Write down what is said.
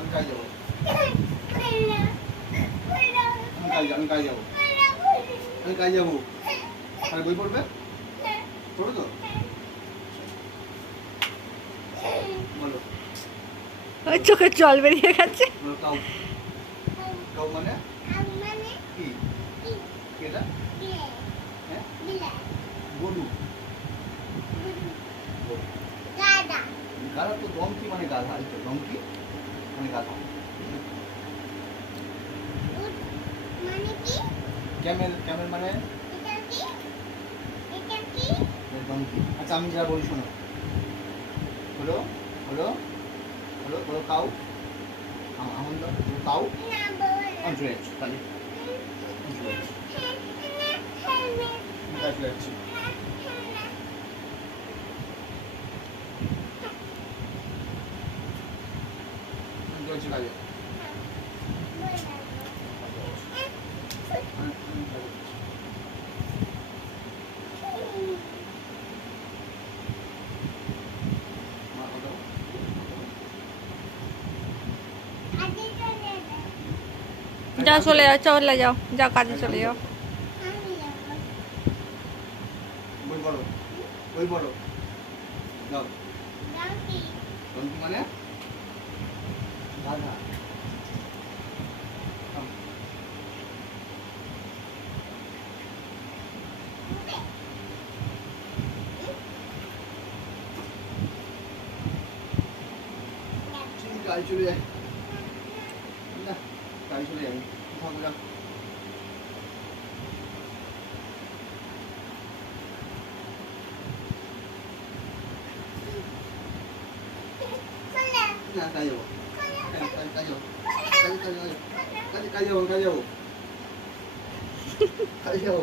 আমি কাজে যাবো, আমি কাজে যাবো, আমি কাজে যাবো। আর বই পড়বে, পড়ো তো, বলো। ওই চোখে জল বেরিয়ে গেছে। বলো কাউ। কাউ মানে কি? কেটা? হ্যাঁ, গরু। গাধা তো ডঙ্কি মানে গাধা, এই তো ডঙ্কি মানে গাধা। ক্যামেল, ক্যামেল মানে ডঙ্কি। আচ্ছা আমি যা বলি শোনো, হলো হলো হলো হলো কাউ, আমন কাউ আন্ড্রেজ খালি যাচ্ছি। চলছি কাজে। যাও চলে যাও, চলে যাও, যাও কাজে চলে যাও। বই পড়ো, বই পড়ো, যাও। ডঙ্কি মানে গাধা। কাজ চলে যায় না, কাজ চলে যাবে, থাকো যাও। না কাজ যাবো, কাজ যাবো, কাজ যাবো, কাজ যাবো, কাজ যাবো, কাজ যাবো।